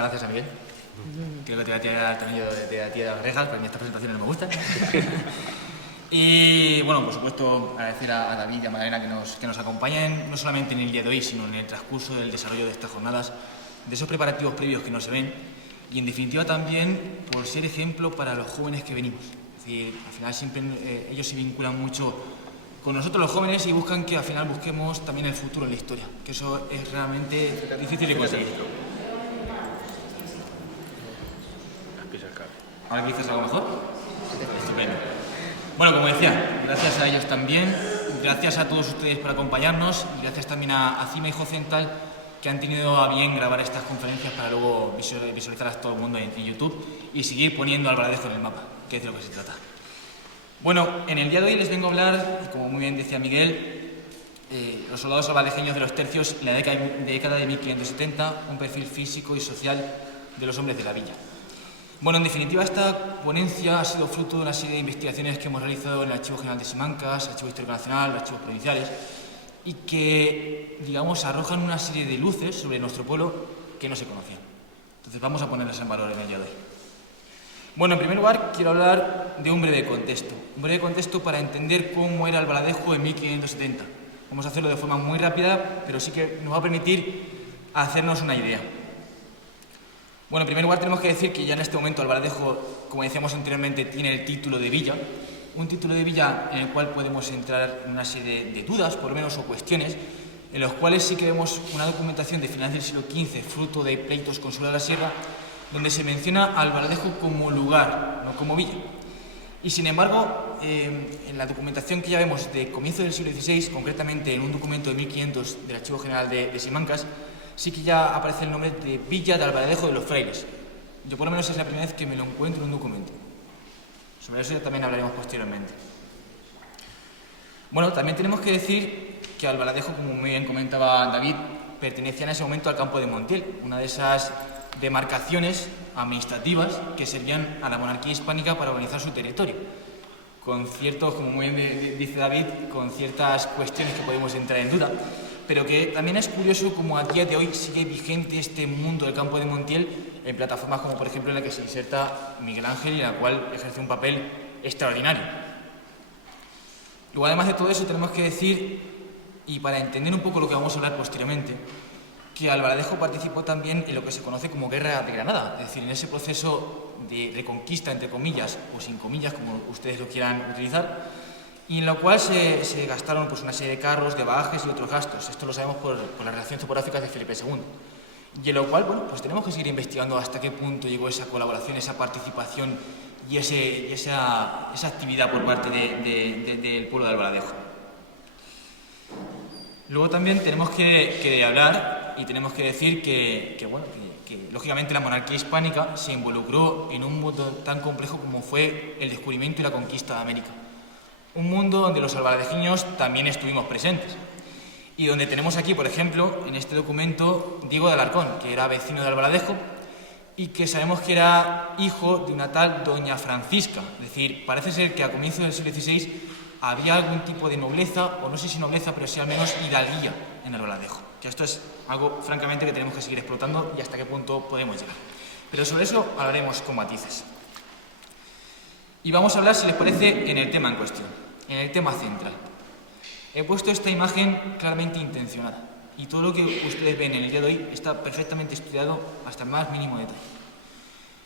muchísimas gracias a Miguel. Creo que te voy a tirar también yo de las orejas, porque a mí estas presentaciones no me gustan. Y bueno, por supuesto, agradecer a David y a Magdalena que nos acompañen, no solamente en el día de hoy, sino en el transcurso del desarrollo de estas jornadas, de esos preparativos previos que no se ven, y en definitiva también por ser ejemplo para los jóvenes que venimos. Es decir, al final siempre ellos se vinculan mucho con nosotros los jóvenes y buscan que al final busquemos también el futuro en la historia, que eso es realmente difícil de conseguir. ¿Ahora que dices algo mejor? Estupendo. Bueno, como decía, gracias a ellos también, gracias a todos ustedes por acompañarnos y gracias también a CIMA y Jocental, que han tenido a bien grabar estas conferencias para luego visualizarlas a todo el mundo en YouTube y seguir poniendo a Albaladejo en el mapa, que es de lo que se trata. Bueno, en el día de hoy les vengo a hablar, como muy bien decía Miguel, los soldados albaladejeños de los tercios en la década de 1570, un perfil físico y social de los hombres de la villa. Bueno, en definitiva, esta ponencia ha sido fruto de una serie de investigaciones que hemos realizado en el Archivo General de Simancas, Archivo Histórico Nacional, archivos provinciales, y que, digamos, arrojan una serie de luces sobre nuestro pueblo que no se conocían. Entonces vamos a ponerlas en valor en el día de hoy. Bueno, en primer lugar, quiero hablar de un breve contexto para entender cómo era Albaladejo en 1570. Vamos a hacerlo de forma muy rápida, pero sí que nos va a permitir hacernos una idea. Bueno, en primer lugar tenemos que decir que ya en este momento Albaladejo, como decíamos anteriormente, tiene el título de villa, un título de villa en el cual podemos entrar en una serie de dudas, por lo menos, o cuestiones, en los cuales sí que vemos una documentación de finales del siglo XV, fruto de pleitos con Sola de la Sierra, donde se menciona a Albaladejo como lugar, no como villa. Y sin embargo, en la documentación que ya vemos de comienzo del siglo XVI, concretamente en un documento de 1500 del Archivo General de Simancas, sí que ya aparece el nombre de Villa de Albaladejo de los Frailes. Yo por lo menos es la primera vez que me lo encuentro en un documento. Sobre eso ya también hablaremos posteriormente. Bueno, también tenemos que decir que Albaladejo, como muy bien comentaba David, pertenecía en ese momento al campo de Montiel, una de esas demarcaciones administrativas que servían a la monarquía hispánica para organizar su territorio, con ciertos, como muy bien dice David, con ciertas cuestiones que podemos entrar en duda, pero que también es curioso como a día de hoy sigue vigente este mundo del campo de Montiel en plataformas como por ejemplo en la que se inserta Miguel Ángel y en la cual ejerce un papel extraordinario. Luego, además de todo eso, tenemos que decir, y para entender un poco lo que vamos a hablar posteriormente, que Albaladejo participó también en lo que se conoce como Guerra de Granada, es decir, en ese proceso de reconquista, entre comillas, o sin comillas, como ustedes lo quieran utilizar, y en lo cual se gastaron pues, una serie de carros, de bagajes y otros gastos. Esto lo sabemos por las relaciones topográficas de Felipe II. Y en lo cual, bueno, pues tenemos que seguir investigando hasta qué punto llegó esa colaboración, esa participación y esa actividad por parte del pueblo de Albaladejo. Luego también tenemos que hablar y tenemos que decir que lógicamente la monarquía hispánica se involucró en un mundo tan complejo como fue el descubrimiento y la conquista de América. Un mundo donde los albaladejiños también estuvimos presentes y donde tenemos aquí, por ejemplo, en este documento, Diego de Alarcón, que era vecino de Albaladejo y que sabemos que era hijo de una tal doña Francisca. Es decir, parece ser que a comienzos del siglo XVI había algún tipo de nobleza, o no sé si nobleza, pero sí al menos hidalguía en Albaladejo. Que esto es algo, francamente, que tenemos que seguir explotando y hasta qué punto podemos llegar. Pero sobre eso hablaremos con matices. Y vamos a hablar, si les parece, en el tema en cuestión, en el tema central. He puesto esta imagen claramente intencionada y todo lo que ustedes ven en el día de hoy está perfectamente estudiado hasta el más mínimo detalle.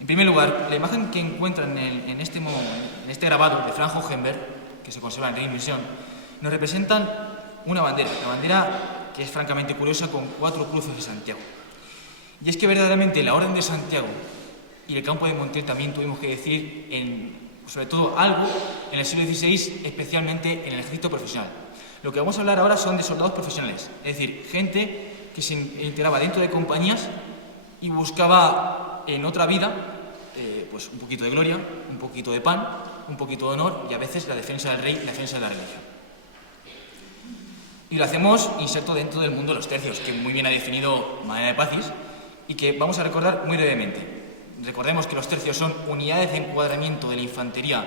En primer lugar, la imagen que encuentran en este grabado de Franz Hohenberg, que se conserva en reimpresión, nos representan una bandera que es francamente curiosa con 4 cruces de Santiago. Y es que verdaderamente la Orden de Santiago y el campo de Montiel también tuvimos que decir sobre todo algo en el siglo XVI, especialmente en el ejército profesional. Lo que vamos a hablar ahora son de soldados profesionales, es decir, gente que se integraba dentro de compañías y buscaba en otra vida pues un poquito de gloria, un poquito de pan, un poquito de honor y a veces la defensa del rey y la defensa de la religión. Y lo hacemos inserto dentro del mundo de los tercios, que muy bien ha definido Magdalena de Pazis y que vamos a recordar muy brevemente. Recordemos que los tercios son unidades de encuadramiento de la infantería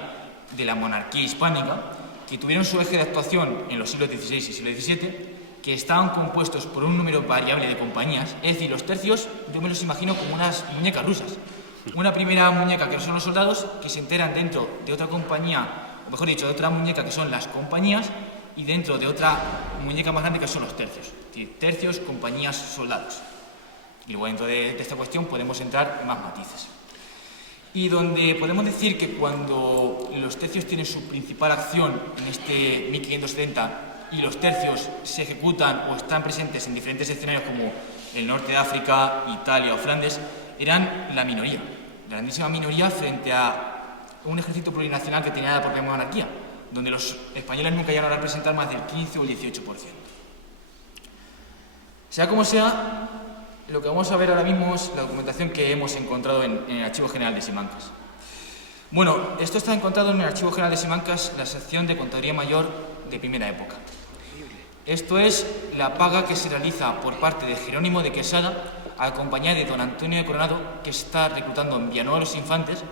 de la monarquía hispánica que tuvieron su eje de actuación en los siglos XVI y siglo XVII que estaban compuestos por un número variable de compañías. Es decir, los tercios yo me los imagino como unas muñecas rusas. Una primera muñeca que son los soldados, que se enteran dentro de otra compañía, o mejor dicho, de otra muñeca que son las compañías, y dentro de otra muñeca más grande que son los tercios. Es decir, tercios, compañías, soldados. Y luego dentro de esta cuestión podemos entrar en más matices. Y donde podemos decir que cuando los tercios tienen su principal acción en este 1570 y los tercios se ejecutan o están presentes en diferentes escenarios como el norte de África, Italia o Flandes, eran la minoría, la grandísima minoría frente a un ejército plurinacional que tenía la propia monarquía, donde los españoles nunca llegaron a representar más del 15 o el 18%. Sea como sea, lo que vamos a ver ahora mismo es la documentación que hemos encontrado en el Archivo General de Simancas. Bueno, esto está encontrado en el Archivo General de Simancas, la sección de Contaduría Mayor de primera época. Esto es la paga que se realiza por parte de Jerónimo de Quesada a la compañía de don Antonio de Coronado, que está reclutando en Villanueva de los Infantes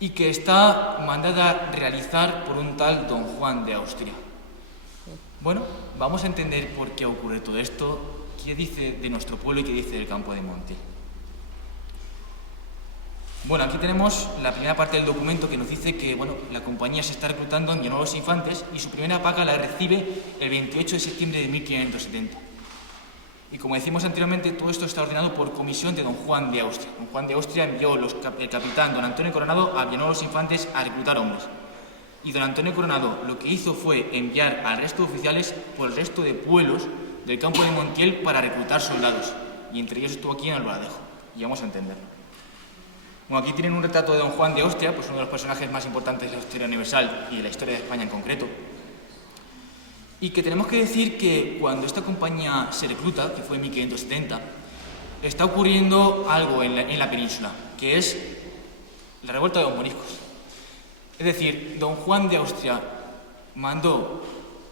y que está mandada a realizar por un tal don Juan de Austria. Bueno, vamos a entender por qué ocurre todo esto, qué dice de nuestro pueblo y qué dice del campo de Montiel. Bueno, aquí tenemos la primera parte del documento que nos dice que la compañía se está reclutando en Villanueva de los Infantes y su primera paga la recibe el 28 de septiembre de 1570. Y como decimos anteriormente, todo esto está ordenado por comisión de don Juan de Austria. Don Juan de Austria envió el capitán don Antonio Coronado a Villanueva de los Infantes a reclutar hombres. Y don Antonio Coronado lo que hizo fue enviar al resto de oficiales por el resto de pueblos del campo de Montiel para reclutar soldados. Y entre ellos estuvo aquí en Albaladejo. Y vamos a entenderlo. Bueno, aquí tienen un retrato de don Juan de Austria, pues uno de los personajes más importantes de la historia universal y de la historia de España en concreto. Y que tenemos que decir que cuando esta compañía se recluta, que fue en 1570, está ocurriendo algo en la península, que es la revuelta de los moriscos. Es decir, don Juan de Austria mandó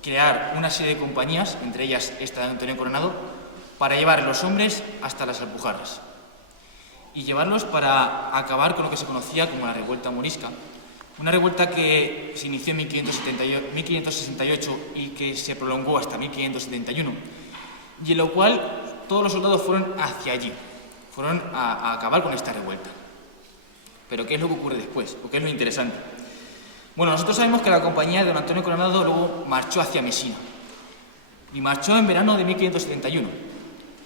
crear una serie de compañías, entre ellas esta de Antonio Coronado, para llevar los hombres hasta las Alpujarras y llevarlos para acabar con lo que se conocía como la revuelta morisca, una revuelta que se inició en 1568 y que se prolongó hasta 1571, y en lo cual todos los soldados fueron hacia allí, fueron a acabar con esta revuelta. Pero ¿qué es lo que ocurre después? ¿O qué es lo interesante? Bueno, nosotros sabemos que la compañía de don Antonio Coronado luego marchó hacia Mesina, y marchó en verano de 1571.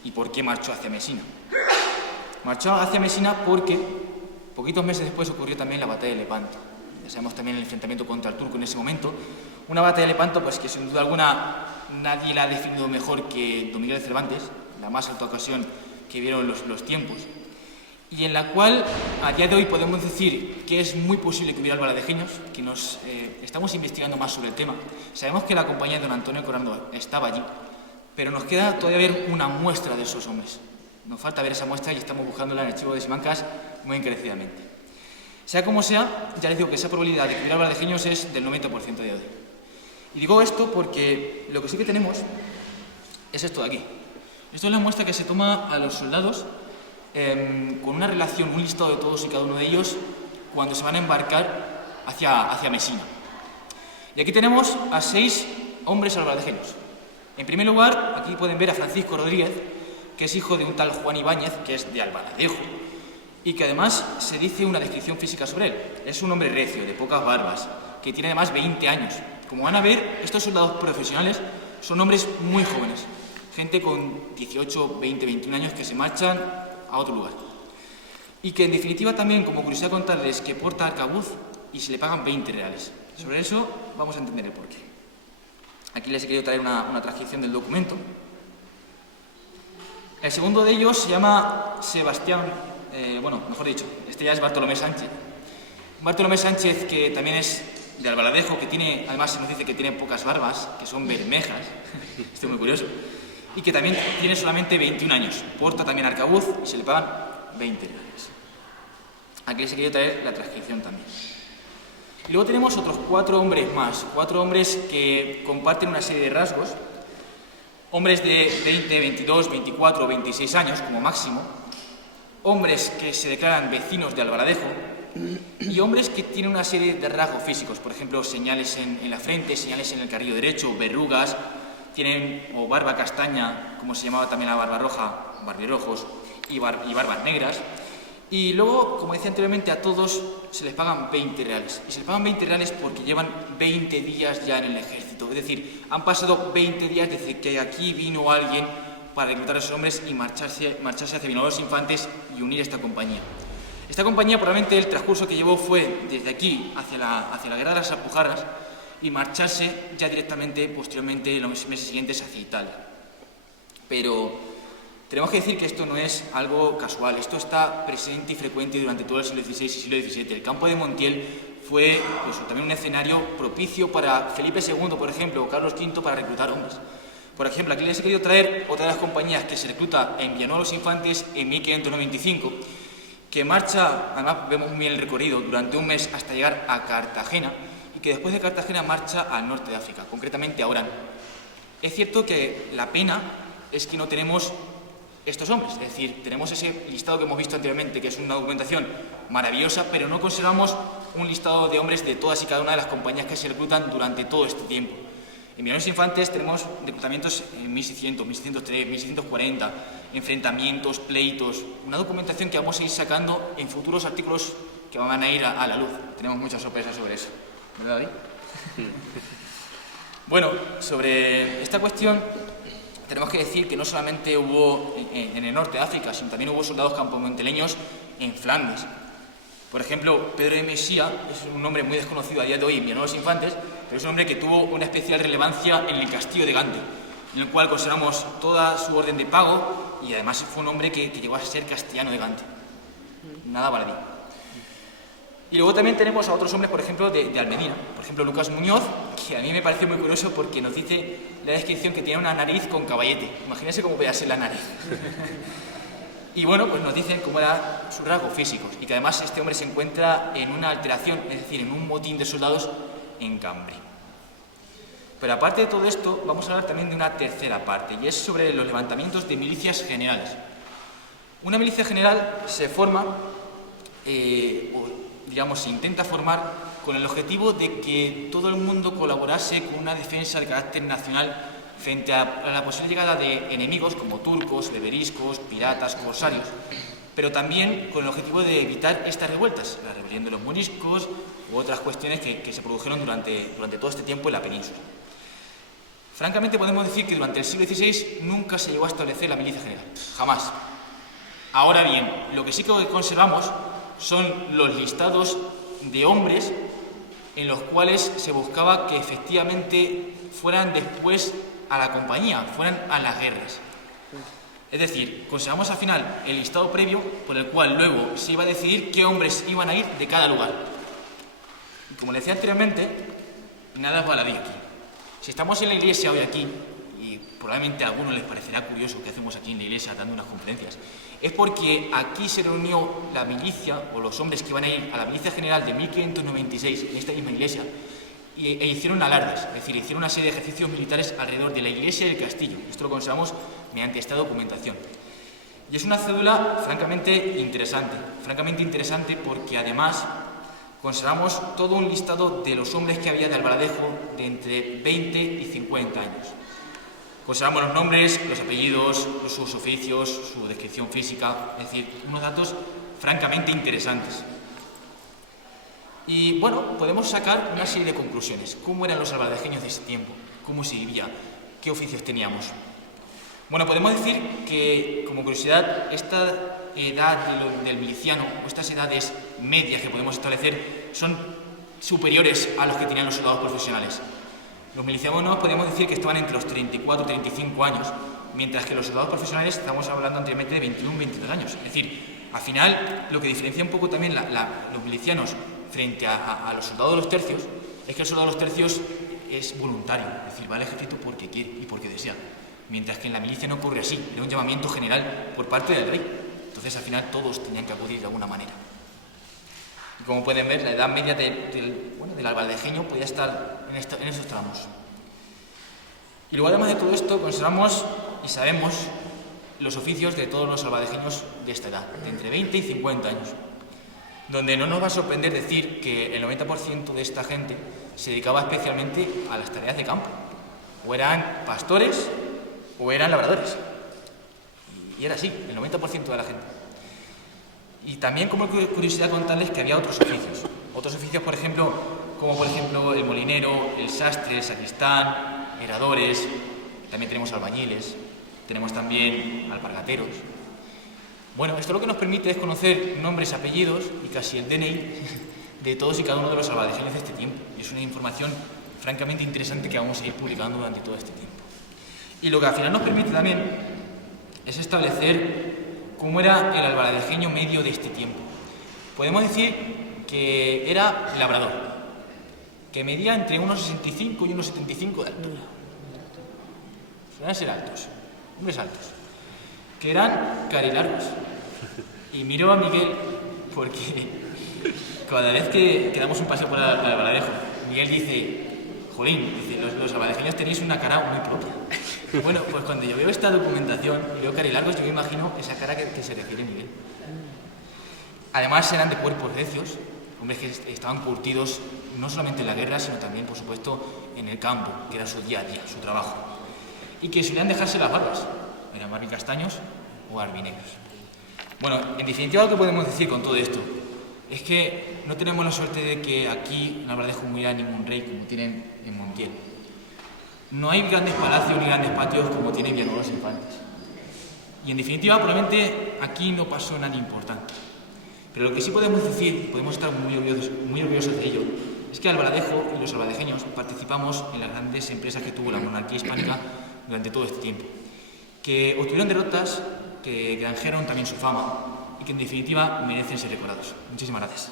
¿Y por qué marchó hacia Mesina? Marchó hacia Mesina porque poquitos meses después ocurrió también la batalla de Lepanto. Ya sabemos también el enfrentamiento contra el turco en ese momento. Una batalla de Lepanto pues que sin duda alguna nadie la ha definido mejor que don Miguel de Cervantes, la más alta ocasión que vieron los tiempos, y en la cual a día de hoy podemos decir que es muy posible que hubiera albaladejeños, que estamos investigando más sobre el tema. Sabemos que la compañía de don Antonio Coronado estaba allí, pero nos queda todavía ver una muestra de esos hombres. Nos falta ver esa muestra y estamos buscándola en el Archivo de Simancas muy encarecidamente. Sea como sea, ya les digo que esa probabilidad de que hubiera albaladejeños es del 90% de hoy. Y digo esto porque lo que sí que tenemos es esto de aquí. Esto es la muestra que se toma a los soldados con una relación, un listado de todos y cada uno de ellos cuando se van a embarcar hacia Mesina. Y aquí tenemos a 6 hombres albaladejeños. En primer lugar, aquí pueden ver a Francisco Rodríguez, que es hijo de un tal Juan Ibáñez, que es de Albaladejo, y que además se dice una descripción física sobre él. Es un hombre recio, de pocas barbas, que tiene además 20 años. Como van a ver, estos soldados profesionales son hombres muy jóvenes, gente con 18, 20, 21 años que se marchan a otro lugar. Y que en definitiva también, como curiosidad contarles, que porta arcabuz y se le pagan 20 reales. Sobre eso vamos a entender el porqué. Aquí les he querido traer una transcripción del documento. El segundo de ellos se llama Sebastián, mejor dicho, este ya es Bartolomé Sánchez. Bartolomé Sánchez, que también es de Albaladejo, que tiene, además se nos dice que tiene pocas barbas, que son bermejas, esto es muy curioso, y que también tiene solamente 21 años, porta también arcabuz y se le pagan 20 reales. Aquí les he querido traer la transcripción también. Y luego tenemos otros 4 hombres más, 4 hombres que comparten una serie de rasgos, hombres de 20, 22, 24 o 26 años como máximo, hombres que se declaran vecinos de Albaladejo y hombres que tienen una serie de rasgos físicos, por ejemplo, señales en la frente, señales en el carrillo derecho, verrugas, tienen o barba castaña, como se llamaba también la barba roja, barbirrojos y barbas negras. Y luego, como decía anteriormente, a todos se les pagan 20 reales. Y se les pagan 20 reales porque llevan 20 días ya en el ejército. Es decir, han pasado 20 días desde que aquí vino alguien para reclutar a esos hombres y marcharse hacia Villanueva de los Infantes y unir esta compañía. Esta compañía, probablemente el transcurso que llevó fue desde aquí hacia la guerra de las Alpujarras y marcharse ya directamente, posteriormente, en los meses siguientes, hacia Italia. Pero tenemos que decir que esto no es algo casual, esto está presente y frecuente durante todo el siglo XVI y siglo XVII. El campo de Montiel fue también un escenario propicio para Felipe II, por ejemplo, o Carlos V para reclutar hombres. Por ejemplo, aquí les he querido traer otra de las compañías que se recluta en Villanueva de los Infantes en 1595, que marcha, además vemos muy bien el recorrido, durante un mes hasta llegar a Cartagena, y que después de Cartagena marcha al norte de África, concretamente a Orán. Es cierto que la pena es que no tenemos estos hombres, es decir, tenemos ese listado que hemos visto anteriormente, que es una documentación maravillosa, pero no conservamos un listado de hombres de todas y cada una de las compañías que se reclutan durante todo este tiempo. En Villanueva de los Infantes tenemos reclutamientos en 1600, 1603, 1640, enfrentamientos, pleitos, una documentación que vamos a ir sacando en futuros artículos que van a ir a la luz. Tenemos muchas sorpresas sobre eso, ¿verdad, David? Bueno, sobre esta cuestión tenemos que decir que no solamente hubo en el norte de África, sino también hubo soldados campomonteleños en Flandes. Por ejemplo, Pedro de Mesía es un nombre muy desconocido a día de hoy en Villanueva de los Infantes, pero es un hombre que tuvo una especial relevancia en el castillo de Gante, en el cual conservamos toda su orden de pago y además fue un hombre que llegó a ser castellano de Gante. Nada baladí. Y luego también tenemos a otros hombres, por ejemplo, de Almedina. Por ejemplo, Lucas Muñoz, que a mí me parece muy curioso porque nos dice la descripción que tiene una nariz con caballete. Imagínense cómo podía ser la nariz. Y bueno, pues nos dicen cómo era sus rasgos físicos y que además este hombre se encuentra en una alteración, es decir, en un motín de soldados en Cambrai. Pero aparte de todo esto, vamos a hablar también de una tercera parte, y es sobre los levantamientos de milicias generales. Una milicia general se forma, digamos, se intenta formar con el objetivo de que todo el mundo colaborase con una defensa de carácter nacional frente a la posible llegada de enemigos como turcos, beberiscos, piratas, corsarios, pero también con el objetivo de evitar estas revueltas, la rebelión de los moriscos u otras cuestiones que se produjeron durante todo este tiempo en la península. Francamente podemos decir que durante el siglo XVI nunca se llegó a establecer la milicia general, jamás. Ahora bien, lo que sí que conservamos son los listados de hombres en los cuales se buscaba que efectivamente fueran después a la compañía, fueran a las guerras. Es decir, conservamos al final el listado previo por el cual luego se iba a decidir qué hombres iban a ir de cada lugar. Y como les decía anteriormente, nada es baladí aquí. Si estamos en la iglesia hoy aquí, y probablemente a algunos les parecerá curioso que hacemos aquí en la iglesia dando unas conferencias, es porque aquí se reunió la milicia, o los hombres que iban a ir a la milicia general de 1596 en esta misma iglesia, e hicieron alardes, es decir, hicieron una serie de ejercicios militares alrededor de la iglesia y del castillo. Esto lo conservamos mediante esta documentación. Y es una cédula francamente interesante porque además conservamos todo un listado de los hombres que había de Albaladejo de entre 20 y 50 años. Conservamos los nombres, los apellidos, sus oficios, su descripción física, es decir, unos datos francamente interesantes. Y bueno, podemos sacar una serie de conclusiones. ¿Cómo eran los albaladejeños de ese tiempo? ¿Cómo se vivía? ¿Qué oficios teníamos? Bueno, podemos decir que, como curiosidad, esta edad del miliciano, o estas edades medias que podemos establecer, son superiores a los que tenían los soldados profesionales. Los milicianos podemos decir que estaban entre los 34 y 35 años, mientras que los soldados profesionales estamos hablando anteriormente de 21 22 años. Es decir, al final, lo que diferencia un poco también los milicianos frente a los soldados de los tercios es que el soldado de los tercios es voluntario, es decir, va al ejército porque quiere y porque desea, mientras que en la milicia no ocurre así, era un llamamiento general por parte del rey. Entonces, al final, todos tenían que acudir de alguna manera. Y como pueden ver, la edad media del albaladejeño podía estar en esos tramos. Y luego, además de todo esto, consideramos y sabemos los oficios de todos los albaladejeños de esta edad, de entre 20 y 50 años, donde no nos va a sorprender decir que el 90% de esta gente se dedicaba especialmente a las tareas de campo. Es O eran pastores o eran labradores. Y era así, el 90% de la gente. Y también como curiosidad contarles que había otros oficios. Otros oficios, por ejemplo, como por ejemplo el molinero, el sastre, el sacristán, heradores, también tenemos albañiles, tenemos también alpargateros. Bueno, esto lo que nos permite es conocer nombres, apellidos y casi el DNI de todos y cada uno de los salvadoreños de este tiempo. Y es una información francamente interesante que vamos a ir publicando durante todo este tiempo. Y lo que al final nos permite también es establecer cómo era el albaladejeño medio de este tiempo. Podemos decir que era labrador, que medía entre unos 65 y unos 75 de altura. Suelen ser altos, hombres altos, que eran carilargos. Y miro a Miguel porque cada vez que damos un paseo por el albaladejo, Miguel dice, jolín, dice, los albaladejeños tenéis una cara muy propia. Bueno, pues cuando yo veo esta documentación y veo carilargos, yo me imagino esa cara que se refiere Miguel. Además eran de cuerpos recios, hombres que estaban curtidos no solamente en la guerra, sino también, por supuesto, en el campo, que era su día a día, su trabajo. Y que solían dejarse las barbas, eran barbicastaños o albinegros. Bueno, en definitiva lo que podemos decir con todo esto es que no tenemos la suerte de que aquí en Albaladejo muriera ningún rey como tienen en Montiel. No hay grandes palacios ni grandes patios como tiene Villanueva de los Infantes. Y en definitiva probablemente aquí no pasó nada importante. Pero lo que sí podemos decir, podemos estar muy orgullosos de ello, es que Albaladejo y los albaladejeños participamos en las grandes empresas que tuvo la monarquía hispánica durante todo este tiempo, que obtuvieron derrotas, que granjearon también su fama y que en definitiva merecen ser recordados. Muchísimas gracias.